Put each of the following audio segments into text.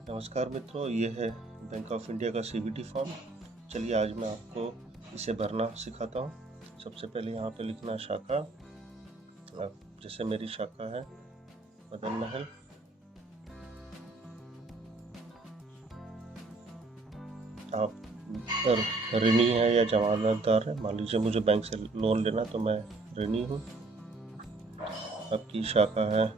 नमस्कार मित्रों, ये है बैंक ऑफ इंडिया का CVT फॉर्म। चलिए आज मैं आपको इसे भरना सिखाता हूँ। सबसे पहले यहाँ पे लिखना शाखा। जैसे मेरी शाखा है मदन महल। आप ऋणी है या जमानतदार है। मान लीजिए मुझे बैंक से लोन लेना, तो मैं ऋणी हूँ। आपकी शाखा है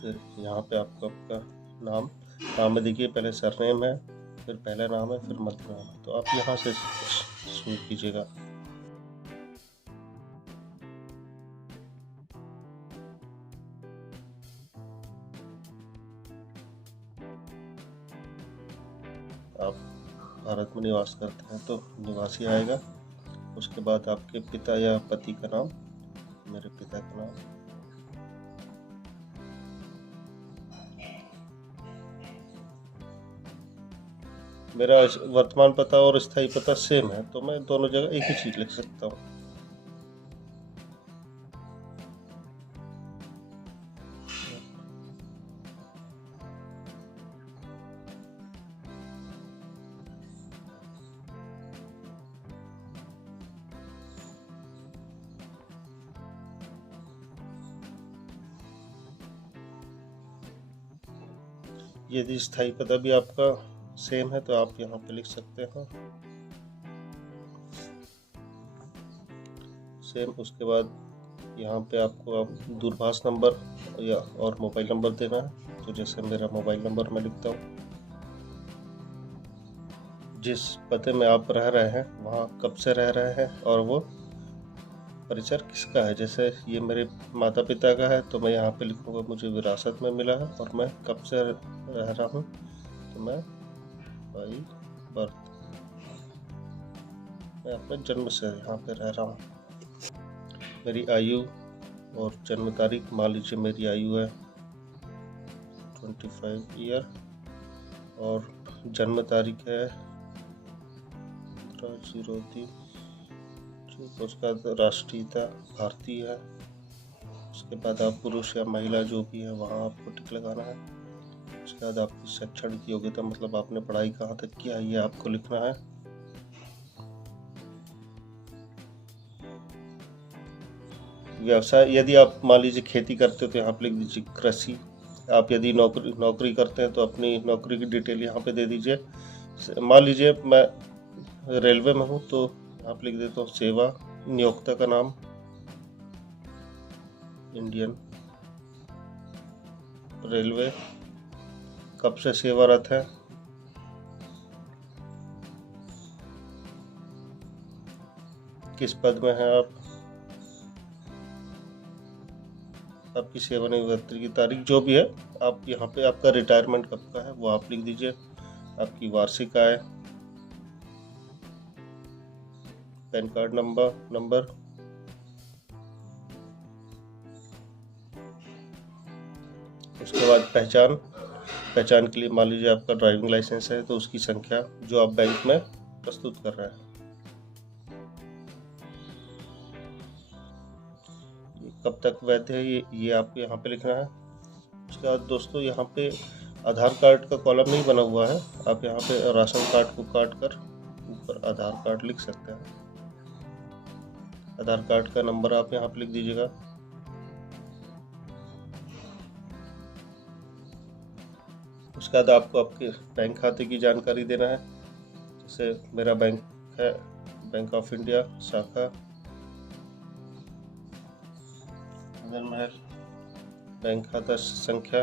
फिर यहाँ पे आपका नाम में देखिए, पहले सरनेम है, फिर पहला नाम है, फिर मध्य नाम है। तो आप यहाँ से शुरू कीजिएगा। आप भारत में निवास करते हैं तो निवासी आएगा। उसके बाद आपके पिता या पति का नाम, मेरे पिता का नाम, मेरा वर्तमान पता और स्थायी पता सेम है, तो मैं दोनों जगह एक ही चीज लिख सकता हूँ। यदि स्थायी पता भी आपका सेम है तो आप यहाँ पे लिख सकते हैं सेम। उसके बाद यहाँ पे आपको दूरभाष नंबर या और मोबाइल नंबर देना है। तो जैसे मेरा मोबाइल नंबर मैं लिखता हूँ। जिस पते में आप रह रहे हैं वहाँ कब से रह रहे हैं और वो परिचय किसका है। जैसे ये मेरे माता पिता का है तो मैं यहाँ पे लिखूँगा मुझे विरासत में मिला है, और मैं कब से रह रहा हूँ तो मैं बाई बर्थ, मैं अपने जन्म से यहाँ पे रह रहा हूँ। मेरी आयु और जन्म तारीख, मान लीजिए मेरी आयु है 25 ईयर और जन्म तारीख है 03। उसका राष्ट्रीयता भारतीय है। उसके बाद आप पुरुष या महिला जो भी है वहाँ आपको टिक लगाना है। उसके बाद आपकी शैक्षणिक योग्यता, मतलब आपने पढ़ाई कहाँ तक किया है, ये आपको लिखना है। व्यवसाय, यदि आप मान लीजिए खेती करते हो तो यहाँ पे लिख दीजिए कृषि। आप यदि नौकरी करते हैं तो अपनी नौकरी की डिटेल यहाँ पे दे दीजिए। मान लीजिए मैं रेलवे में हूँ तो यहाँ पे लिख देता हूँ सेवा। नियोक्ता का नाम इंडियन रेलवे। कब से सेवारत है, किस पद में है आप, आपकी सेवानिवृत्ति की तारीख जो भी है। आप यहाँ पे आपका रिटायरमेंट कब का है वो आप लिख दीजिए। आपकी वार्षिक आय, पैन कार्ड नंबर, उसके बाद पहचान के लिए मान लीजिए आपका ड्राइविंग लाइसेंस है तो उसकी संख्या जो आप बैंक में प्रस्तुत कर रहे हैं। कब तक वैध है ये आपको यहाँ पे लिखना है। उसके बाद दोस्तों यहाँ पे आधार कार्ड का कॉलम नहीं बना हुआ है। आप यहाँ पे राशन कार्ड को काट कर ऊपर आधार कार्ड लिख सकते हैं। आधार कार्ड का नंबर आप यहाँ पे लिख दीजिएगा। उसके बाद आपको आपके बैंक खाते की जानकारी देना है। जैसे मेरा बैंक है बैंक ऑफ इंडिया शाखा मदन महल, बैंक खाता संख्या,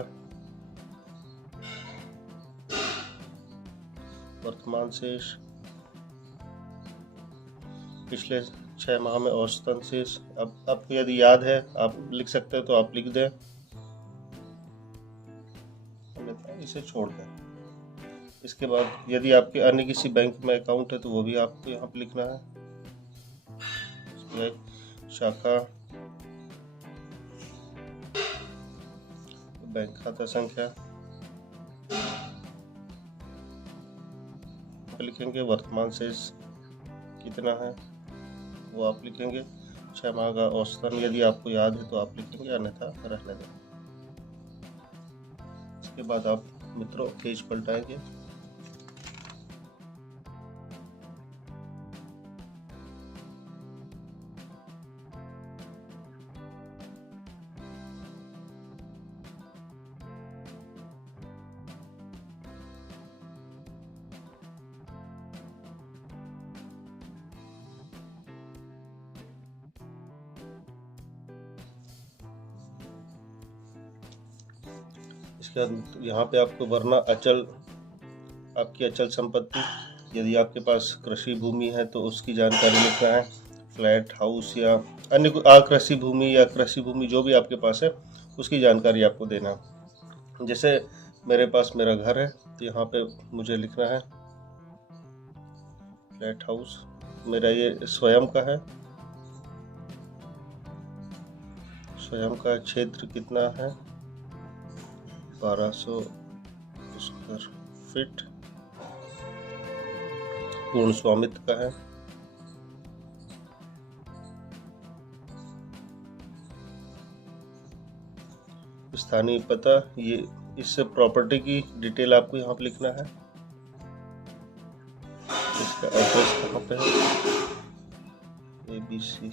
वर्तमान शेष, पिछले 6 माह में औसतन शेष। अब आपको यदि याद है आप लिख सकते हैं तो आप लिख दें, अन्यथा इसे छोड़ दें। इसके बाद यदि आपके अन्य किसी बैंक में अकाउंट है तो वो भी आपको यहाँ पे लिखना है। शाखा, बैंक खाता संख्या लिखेंगे, वर्तमान शेष कितना है वो आप लिखेंगे। 6 माह का औसतन यदि आपको याद है तो आप लिखेंगे, अन्यथा रहने दें। इसके बाद आप मित्रों पेज पलटाएंगे। इसके बाद यहाँ पे आपको भरना आपकी अचल संपत्ति। यदि आपके पास कृषि भूमि है तो उसकी जानकारी लिखना है। फ्लैट हाउस या अन्य कृषि भूमि या कृषि भूमि जो भी आपके पास है उसकी जानकारी आपको देना है। जैसे मेरे पास मेरा घर है तो यहाँ पे मुझे लिखना है फ्लैट हाउस, मेरा ये स्वयं का है। स्वयं का क्षेत्र कितना है, 1200 स्क्वायर फीट। पूर्ण स्वामित्व का है। स्थानीय पता, ये इससे प्रॉपर्टी की डिटेल आपको यहाँ पे लिखना है। इसका एड्रेस कहाँ पे है, ABC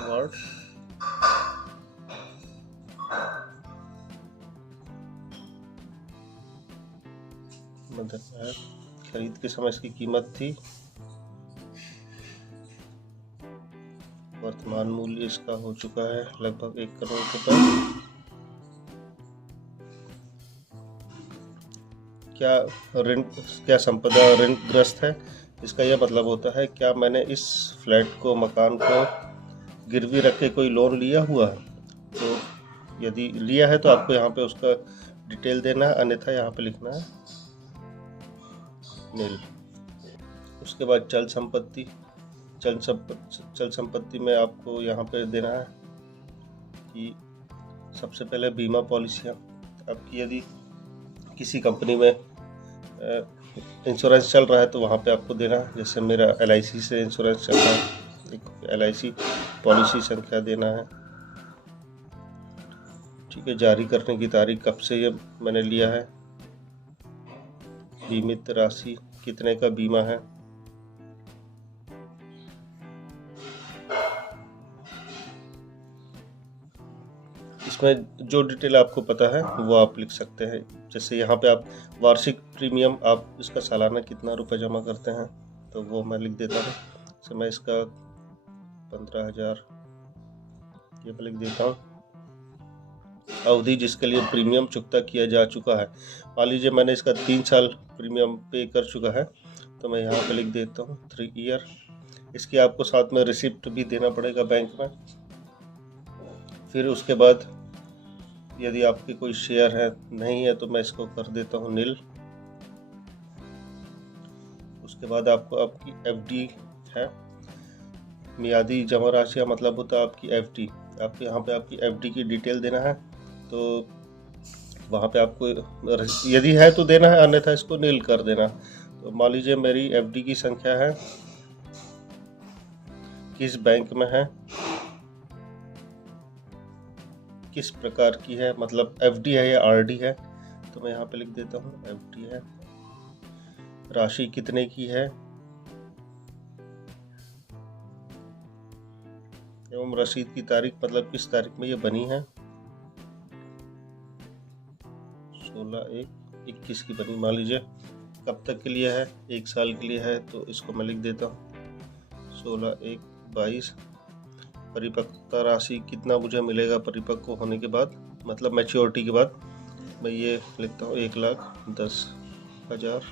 वार्ड। मदर, खरीद के समय इसकी कीमत थी, वर्तमान मूल्य इसका हो चुका है लगभग 1 करोड़ रुपए। क्या संपदा ऋणग्रस्त है, इसका यह मतलब होता है क्या मैंने इस फ्लैट को, मकान को गिरवी रख के कोई लोन लिया हुआ है। तो यदि लिया है तो आपको यहाँ पे उसका डिटेल देना है, अन्यथा यहाँ पे लिखना है नील। उसके बाद चल संपत्ति। चल संपत्ति में आपको यहाँ पे देना है कि सबसे पहले बीमा पॉलिसियाँ आपकी, यदि किसी कंपनी में इंश्योरेंस चल रहा है तो वहाँ पे आपको देना है। जैसे मेरा LIC से इंश्योरेंस चल रहा है, एक LIC पॉलिसी संख्या देना है। ठीक है, जारी करने की तारीख, कब से ये मैंने लिया है, बीमित राशि, कितने का बीमा है, इसमें जो डिटेल आपको पता है वो आप लिख सकते हैं। जैसे यहाँ पे आप वार्षिक प्रीमियम, आप इसका सालाना कितना रुपए जमा करते हैं तो वो मैं लिख देता हूँ। तो मैं इसका 15,000 ये मैं लिख देता हूँ। अवधि जिसके लिए प्रीमियम चुकता किया जा चुका है, मान लीजिए मैंने इसका 3 साल प्रीमियम पे कर चुका है तो मैं यहाँ पे लिख देता हूँ 3 ईयर। इसकी आपको साथ में रिसिप्ट भी देना पड़ेगा बैंक में। फिर उसके बाद यदि आपके कोई शेयर है, नहीं है तो मैं इसको कर देता हूँ नील। उसके बाद आपको आपकी FD है, मियादी जमा राशि का मतलब होता है आपकी FD। आपको यहाँ पे आपकी FD की डिटेल देना है, तो वहाँ पे आपको यदि है तो देना है, अन्यथा इसको नील कर देना। तो मान लीजिए मेरी FD की संख्या है, किस बैंक में है, किस प्रकार की है, मतलब FD है या RD है, तो मैं यहाँ पे लिख देता हूँ FD है। राशि कितने की है एवं रसीद की तारीख, मतलब किस तारीख में ये बनी है, 16/1/21 की बनी। मान लीजिए कब तक के लिए है, 1 साल के लिए है, तो इसको मैं लिख देता हूँ 16/1/22। परिपक्वता राशि कितना मुझे मिलेगा परिपक्व होने के बाद, मतलब मैच्योरिटी के बाद, मैं ये लिखता हूँ 1,10,000।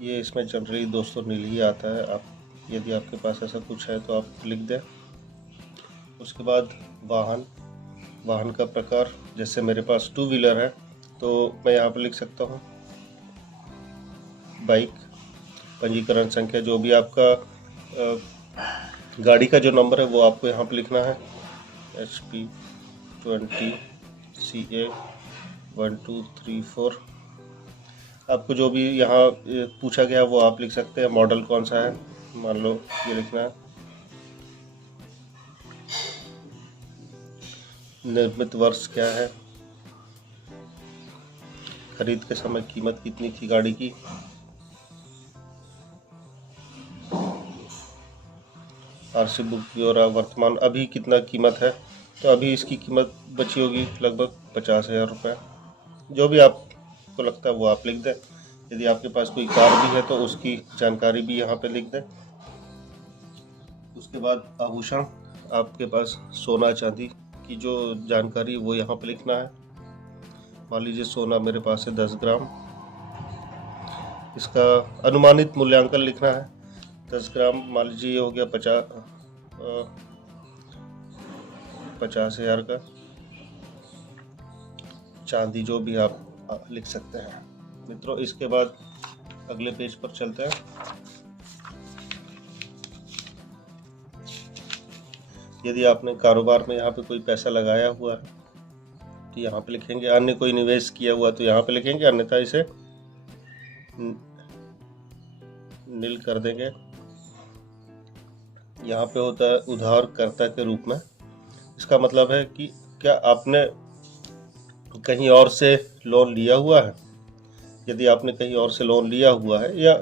ये इसमें जनरली दोस्तों नील ही आता है। आप यदि आपके पास ऐसा कुछ है तो आप लिख दें। उसके बाद वाहन का प्रकार, जैसे मेरे पास 2 व्हीलर है तो मैं यहाँ पर लिख सकता हूँ बाइक। पंजीकरण संख्या, जो भी आपका गाड़ी का जो नंबर है वो आपको यहाँ पे लिखना है, HP 20 CA 1234। आपको जो भी यहाँ पूछा गया वो आप लिख सकते हैं। मॉडल कौन सा है, मान लो ये लिखना है। निर्मित वर्ष क्या है, खरीद के समय कीमत कितनी थी गाड़ी की, आरसी बुक ब्योरा, वर्तमान अभी कितना कीमत है, तो अभी इसकी कीमत बची होगी लगभग 50,000 रुपये। जो भी आपको लगता है वो आप लिख दें। यदि आपके पास कोई कार भी है तो उसकी जानकारी भी यहाँ पे लिख दें। उसके बाद आभूषण, आपके पास सोना चांदी की जो जानकारी वो यहाँ पे लिखना है। मान लीजिए सोना मेरे पास है 10 ग्राम, इसका अनुमानित मूल्यांकन लिखना है। 10 ग्राम मान लीजिए ये हो गया 50,000 का। चांदी जो भी आप लिख सकते हैं मित्रों। इसके बाद अगले पेज पर चलते हैं। यदि आपने कारोबार में यहाँ पे कोई पैसा लगाया हुआ है तो यहाँ पे लिखेंगे। अन्य कोई निवेश किया हुआ तो यहाँ पे लिखेंगे, अन्यथा इसे नील कर देंगे। यहाँ पे होता है उधारकर्ता के रूप में। इसका मतलब है कि क्या आपने कहीं और से लोन लिया हुआ है। यदि आपने कहीं और से लोन लिया हुआ है या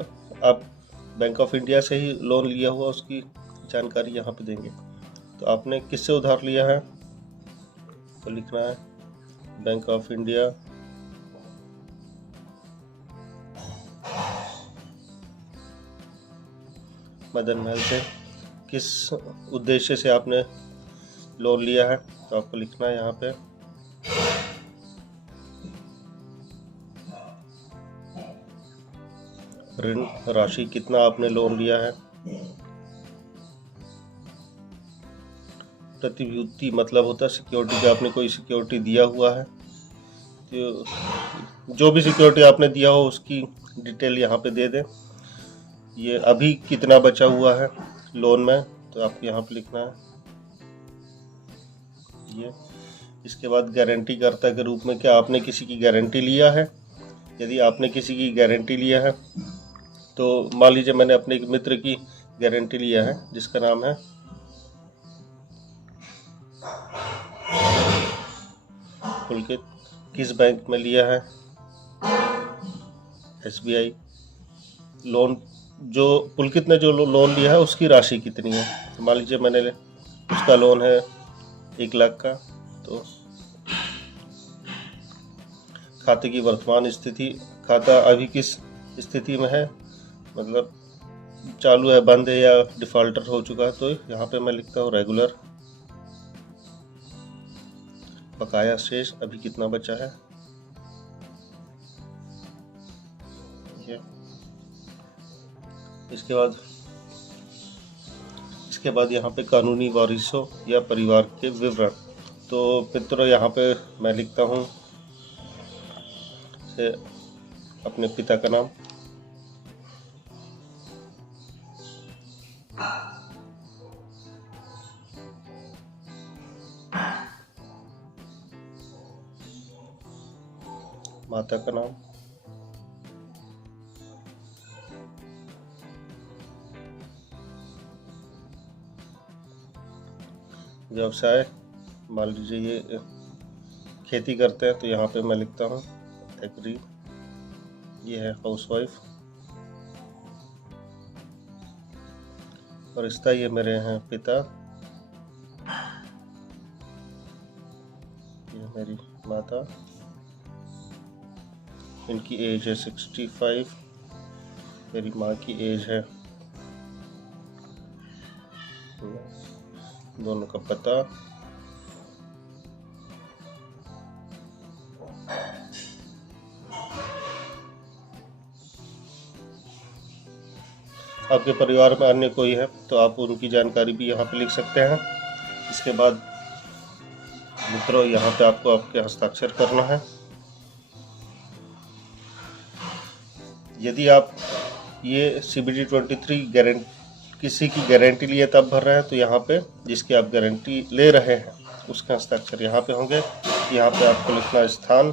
आप बैंक ऑफ इंडिया से ही लोन लिया हुआ, उसकी जानकारी यहाँ पे देंगे। तो आपने किससे उधार लिया है तो लिखना है bank of India, Madan Mahal से। किस उद्देश्य से आपने लोन लिया है तो आपको लिखना है यहाँ पे ऋण राशि, कितना आपने लोन लिया है। प्रतिभूति मतलब होता है सिक्योरिटी, कि आपने कोई सिक्योरिटी दिया हुआ है। तो जो भी सिक्योरिटी आपने दिया हो उसकी डिटेल यहाँ पे दे दें। ये अभी कितना बचा हुआ है लोन में तो आपको यहाँ पे लिखना है ये। इसके बाद गारंटी कर्ता के रूप में, क्या आपने किसी की गारंटी लिया है। यदि आपने किसी की गारंटी लिया है तो मान लीजिए मैंने अपने एक मित्र की गारंटी लिया है जिसका नाम है पुलकित। किस बैंक में लिया है, SBI। लोन जो पुलकित ने जो लोन लिया है उसकी राशि कितनी है। मान लीजिए मैंने उसका लोन है 1 लाख का, तो खाते की वर्तमान स्थिति, खाता अभी किस स्थिति में है, मतलब चालू है, बंद है या डिफॉल्टर हो चुका है। तो यहाँ पे मैं लिखता हूँ रेगुलर। बकाया शेष अभी कितना बचा है ये। इसके बाद यहाँ पे कानूनी वारिसों या परिवार के विवरण। तो मित्रों यहाँ पे मैं लिखता हूँ अपने पिता का नाम, माता का नाम, व्यवसाय, मान लीजिए ये खेती करते हैं तो यहाँ पे मैं लिखता हूँ एग्री। ये है हाउसवाइफ। और रिश्ता, ये मेरे हैं पिता, ये मेरी माता, इनकी एज है 65, मेरी माँ की एज है, दोनों का पता, आपके परिवार में अन्य कोई है तो आप उनकी जानकारी भी यहाँ पे लिख सकते हैं। इसके बाद मित्रों यहाँ पे आपको आपके हस्ताक्षर करना है। यदि आप ये CBD 23 गारंटी किसी की गारंटी लिए तब भर रहे हैं तो यहाँ पे जिसकी आप गारंटी ले रहे हैं उसका हस्ताक्षर यहाँ पे होंगे। यहाँ पे आपको लिखना स्थान,